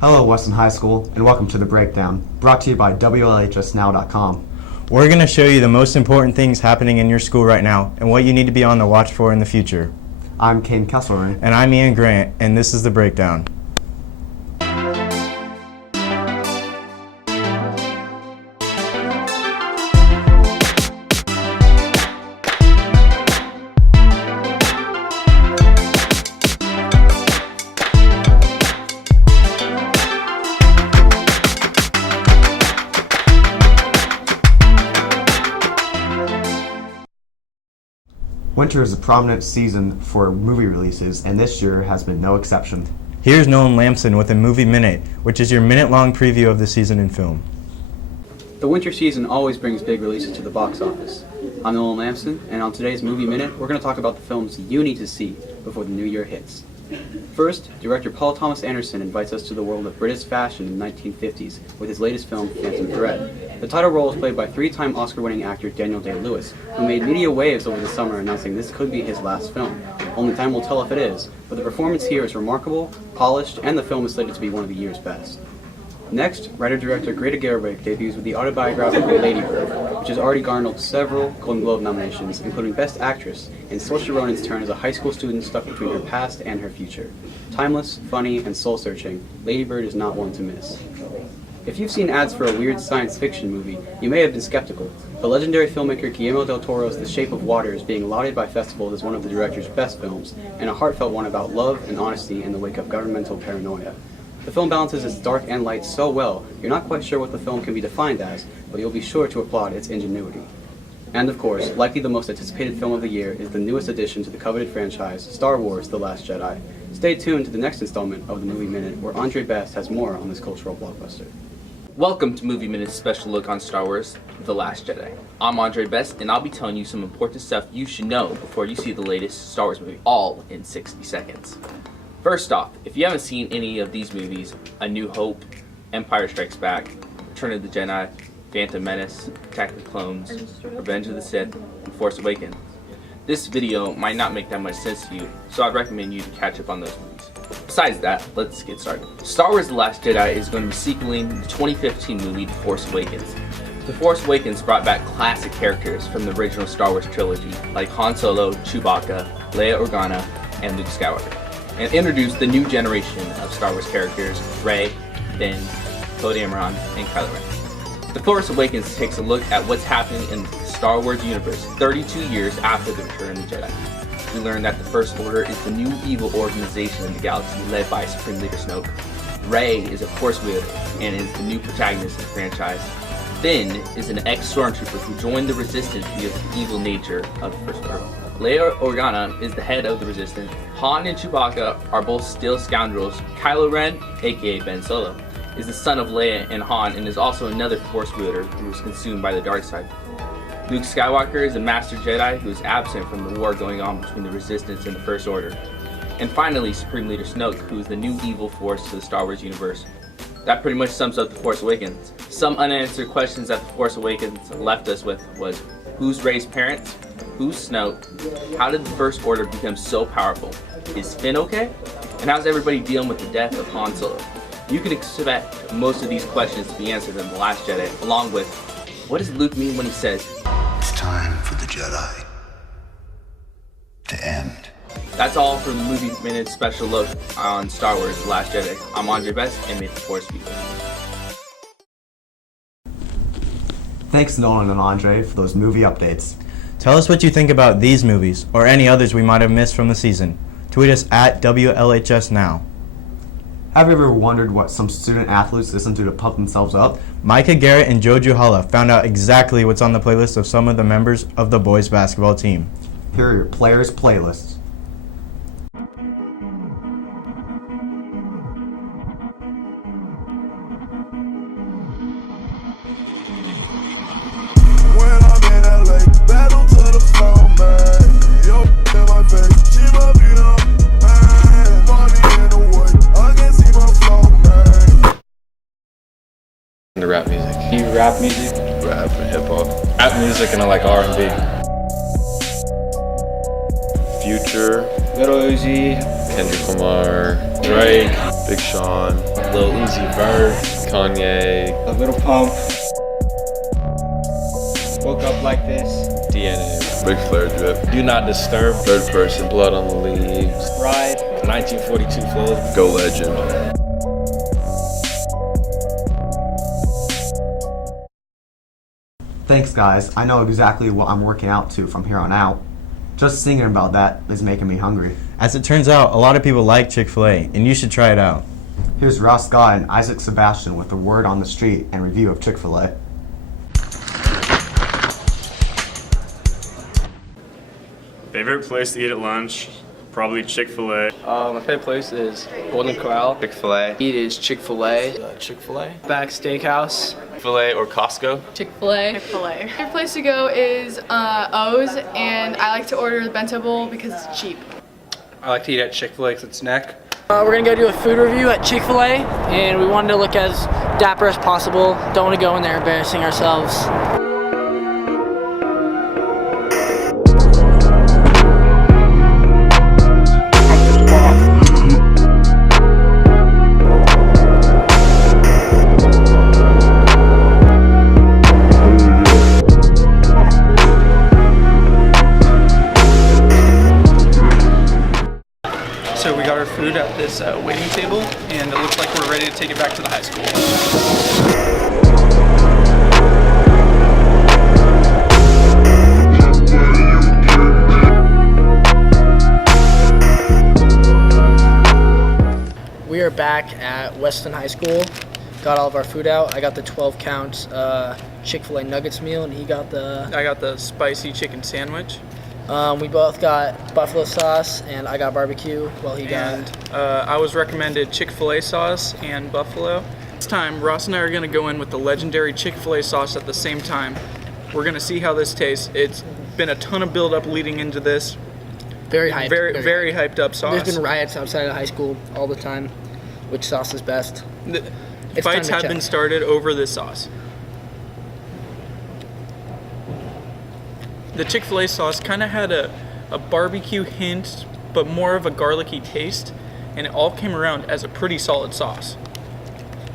Hello, Weston High School, and welcome to The Breakdown, brought to you by WLHSnow.com. We're going to show you the most important things happening in your school right now and what you need to be on the watch for in the future. I'm Kane Kesselring. And I'm Ian Grant, and this is The Breakdown. Winter is a prominent season for movie releases, and this year has been no exception. Here's Nolan Lamson with a Movie Minute, which is your minute-long preview of the season in film. The winter season always brings big releases to the box office. I'm Nolan Lamson, and on today's Movie Minute, we're going to talk about the films you need to see before the new year hits. First, director Paul Thomas Anderson invites us to the world of British fashion in the 1950s with his latest film, Phantom Thread. The title role is played by three-time Oscar-winning actor Daniel Day-Lewis, who made media waves over the summer announcing this could be his last film. Only time will tell if it is, but the performance here is remarkable, polished, and the film is slated to be one of the year's best. Next, writer-director Greta Gerwig debuts with the autobiographical Lady Bird, which has already garnered several Golden Globe nominations, including Best Actress, in Saoirse Ronan's turn as a high school student stuck between her past and her future. Timeless, funny, and soul-searching, Lady Bird is not one to miss. If you've seen ads for a weird science fiction movie, you may have been skeptical, but legendary filmmaker Guillermo del Toro's The Shape of Water is being lauded by festivals as one of the director's best films, and a heartfelt one about love and honesty in the wake of governmental paranoia. The film balances its dark and light so well, you're not quite sure what the film can be defined as, but you'll be sure to applaud its ingenuity. And of course, likely the most anticipated film of the year is the newest addition to the coveted franchise, Star Wars: The Last Jedi. Stay tuned to the next installment of the Movie Minute, where Andre Best has more on this cultural blockbuster. Welcome to Movie Minute's special look on Star Wars: The Last Jedi. I'm Andre Best, and I'll be telling you some important stuff you should know before you see the latest Star Wars movie, all in 60 seconds. First off, if you haven't seen any of these movies, A New Hope, Empire Strikes Back, Return of the Jedi, Phantom Menace, Attack of the Clones, Revenge of the Sith, and Force Awakens, this video might not make that much sense to you, so I'd recommend you to catch up on those movies. Besides that, let's get started. Star Wars: The Last Jedi is going to be sequeling the 2015 movie The Force Awakens. The Force Awakens brought back classic characters from the original Star Wars trilogy, like Han Solo, Chewbacca, Leia Organa, and Luke Skywalker, and introduced the new generation of Star Wars characters, Rey, Finn, Poe Dameron, and Kylo Ren. The Force Awakens takes a look at what's happening in the Star Wars universe 32 years after the Return of the Jedi. We learn that the First Order is the new evil organization in the galaxy led by Supreme Leader Snoke. Rey is a Force wielder and is the new protagonist of the franchise. Finn is an ex-stormtrooper who joined the Resistance because of the evil nature of the First Order. Leia Organa is the head of the Resistance. Han and Chewbacca are both still scoundrels. Kylo Ren, aka Ben Solo, is the son of Leia and Han and is also another Force wielder who was consumed by the dark side. Luke Skywalker is a Master Jedi who is absent from the war going on between the Resistance and the First Order. And finally, Supreme Leader Snoke, who is the new evil force to the Star Wars universe. That pretty much sums up The Force Awakens. Some unanswered questions that The Force Awakens left us with was, who's Rey's parents? Who's Snoke? How did the First Order become so powerful? Is Finn okay? And how's everybody dealing with the death of Han Solo? You can expect most of these questions to be answered in The Last Jedi, along with, what does Luke mean when he says, "It's time for the Jedi to end"? That's all for the Movie Minute special look on Star Wars: The Last Jedi. I'm Andre Best, and may the Force be with you. Thanks, Nolan and Andre, for those movie updates. Tell us what you think about these movies, or any others we might have missed from the season. Tweet us at WLHSNow. Have you ever wondered what some student athletes listen to pump themselves up? Micah Garrett and Joe Juhala found out exactly what's on the playlist of some of the members of the boys basketball team. Here are your players' playlists. To rap music. You rap music? Rap and hip hop. Rap music and I like R&B. Future, Little Uzi, Kendrick Lamar, Drake, Big Sean, Lil Uzi Vert, Kanye, A Little Pump. Woke Up Like This. DNA, Big Flare Drip. Do Not Disturb, Third Person. Blood on the Leaves, Ride. 1942 Flows. Go Legend. Thanks, guys. I know exactly what I'm working out to from here on out. Just thinking about that is making me hungry. As it turns out, a lot of people like Chick-fil-A, and you should try it out. Here's Ross Scott and Isaac Sebastian with the word on the street and review of Chick-fil-A. Favorite place to eat at lunch? Probably Chick-fil-A. My favorite place is Golden Corral. Chick-fil-A. Eat is Chick-fil-A. Chick-fil-A. Back Steakhouse. Chick-fil-A or Costco. Chick-fil-A. Chick-fil-A. My favorite place to go is O's, and I like to order the bento bowl because it's cheap. I like to eat at Chick-fil-A because it's neck. We're gonna go do a food review at Chick-fil-A, and we wanted to look as dapper as possible. Don't want to go in there embarrassing ourselves. So we got our food at this waiting table, and it looks like we're ready to take it back to the high school. We are back at Weston High School. Got all of our food out. I got the 12 count Chick-fil-A nuggets meal, and he got the... I got the spicy chicken sandwich. We both got buffalo sauce, and I got barbecue, while he got... I was recommended Chick-fil-A sauce and buffalo. This time, Ross and I are gonna go in with the legendary Chick-fil-A sauce at the same time. We're gonna see how this tastes. It's been a ton of build-up leading into this. Very hyped. Very hyped up sauce. There's been riots outside of high school all the time. Which sauce is best? It's Fights time to have been check. started over this sauce. The Chick-fil-A sauce kind of had a barbecue hint, but more of a garlicky taste, and it all came around as a pretty solid sauce.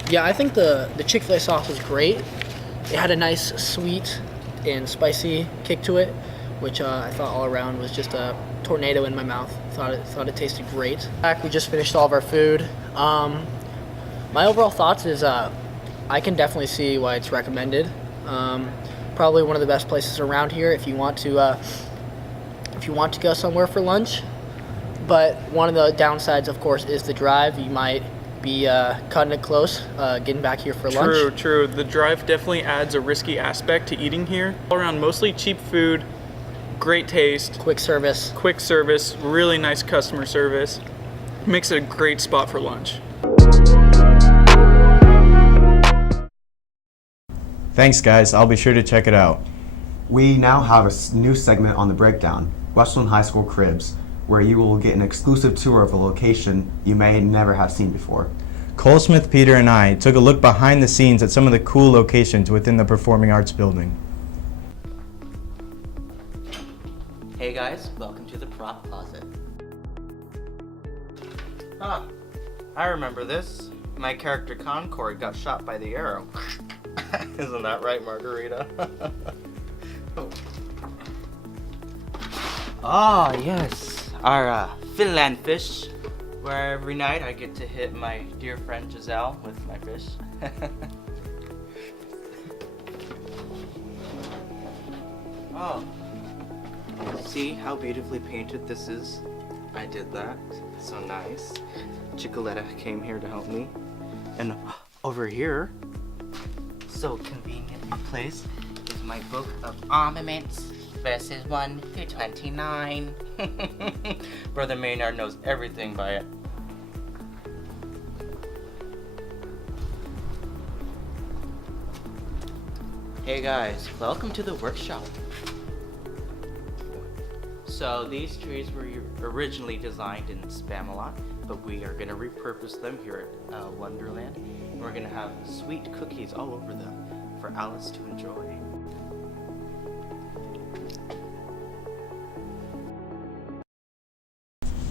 Yeah, I think the Chick-fil-A sauce was great. It had a nice sweet and spicy kick to it, which I thought all around was just a tornado in my mouth. Thought it tasted great. We just finished all of our food. My overall thoughts is I can definitely see why it's recommended. Probably one of the best places around here if you want to go somewhere for lunch. But one of the downsides, of course, is the drive. You might be cutting it close, getting back here for lunch. True. The drive definitely adds a risky aspect to eating here. All around, mostly cheap food, great taste, quick service, really nice customer service. Makes it a great spot for lunch. Thanks, guys. I'll be sure to check it out. We now have a new segment on the breakdown, Westland High School Cribs, where you will get an exclusive tour of a location you may never have seen before. Cole Smith, Peter, and I took a look behind the scenes at some of the cool locations within the Performing Arts building. Hey guys, welcome to the prop closet. Ah, I remember this. My character Concord got shot by the arrow. Isn't that right, Margarita? Oh yes, our Finland fish, where every night I get to hit my dear friend Giselle with my fish. Oh, see how beautifully painted this is? I did that, so nice. Chicoletta came here to help me. And over here, so conveniently placed, is my book of armaments. Verses 1 through 29. Brother Maynard knows everything by it. Hey guys, welcome to the workshop. So these trees were originally designed in Spamalot, but we are going to repurpose them here at Wonderland. And we're going to have sweet cookies all over them for Alice to enjoy.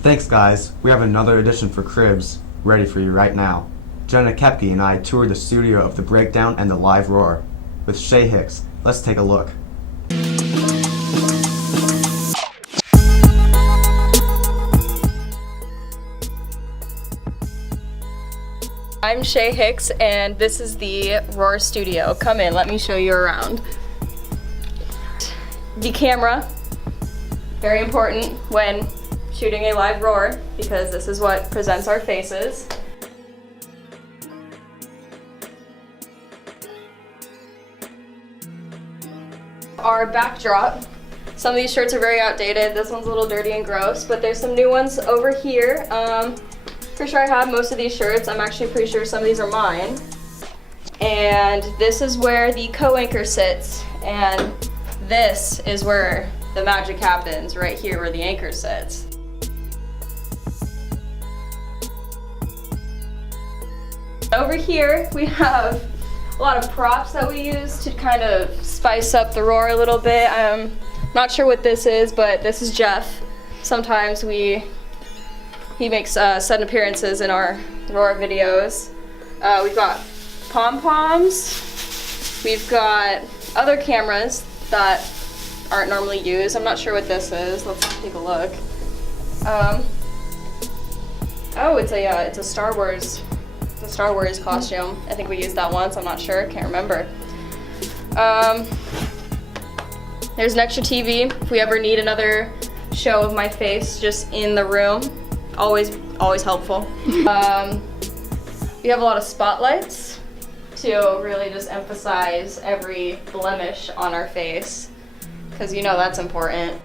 Thanks, guys. We have another edition for Cribs ready for you right now. Jenna Kepke and I toured the studio of The Breakdown and The Live Roar. With Shay Hicks, let's take a look. I'm Shay Hicks, and this is the Roar Studio. Come in, let me show you around. The camera, very important when shooting a live roar, because this is what presents our faces. Our backdrop. Some of these shirts are very outdated. This one's a little dirty and gross, but there's some new ones over here. Pretty sure I have most of these shirts. I'm actually pretty sure some of these are mine. And this is where the co-anchor sits, and this is where the magic happens, right here where the anchor sits. Over here we have a lot of props that we use to kind of spice up the roar a little bit. I'm not sure what this is, but this is Jeff. Sometimes he makes sudden appearances in our roar videos. We've got pom-poms. We've got other cameras that aren't normally used. I'm not sure what this is. Let's take a look. Oh, it's a Star Wars. It's a Star Wars costume. I think we used that once. I'm not sure. Can't remember. There's an extra TV if we ever need another show of my face just in the room. Always helpful. We have a lot of spotlights to really just emphasize every blemish on our face, because you know that's important.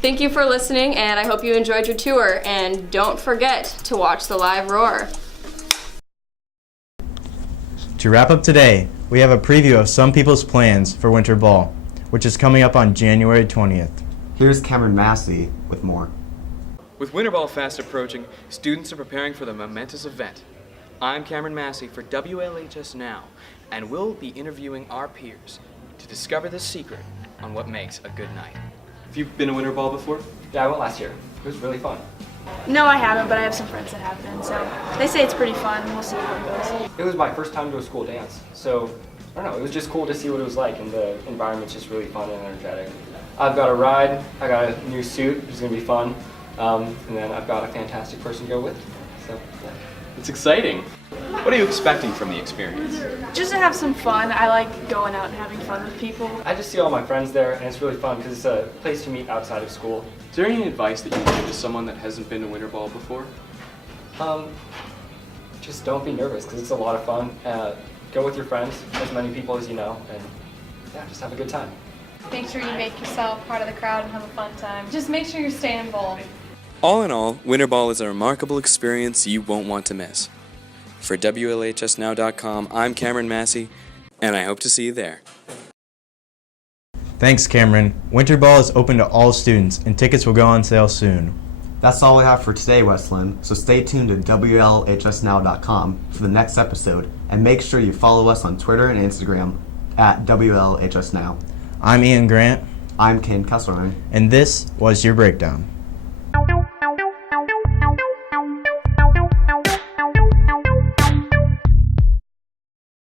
Thank you for listening, and I hope you enjoyed your tour, and don't forget to watch the live roar. To wrap up today, we have a preview of some people's plans for Winter Ball, which is coming up on January 20th. Here's Cameron Massey with more. With Winter Ball fast approaching, students are preparing for the momentous event. I'm Cameron Massey for WLHS Now, and we'll be interviewing our peers to discover the secret on what makes a good night. Have you been to Winter Ball before? Yeah, I went last year. It was really fun. No, I haven't, but I have some friends that have been, so they say it's pretty fun. We'll see how it goes. It was my first time to a school dance, so I don't know, it was just cool to see what it was like, and the environment's just really fun and energetic. I've got a ride, I got a new suit, which is going to be fun, and then I've got a fantastic person to go with, so yeah. It's exciting. What are you expecting from the experience? Just to have some fun. I like going out and having fun with people. I just see all my friends there, and it's really fun because it's a place to meet outside of school. Is there any advice that you would give to someone that hasn't been to Winter Ball before? Just don't be nervous because it's a lot of fun. Go with your friends, as many people as you know, and yeah, just have a good time. Make sure you make yourself part of the crowd and have a fun time. Just make sure you're staying involved. All in all, Winter Ball is a remarkable experience you won't want to miss. For WLHSNow.com, I'm Cameron Massey, and I hope to see you there. Thanks, Cameron. Winter Ball is open to all students, and tickets will go on sale soon. That's all we have for today, Westland, so stay tuned to WLHSNow.com for the next episode, and make sure you follow us on Twitter and Instagram at WLHSNow. I'm Ian Grant. I'm Kane Kesselman. And this was your Breakdown.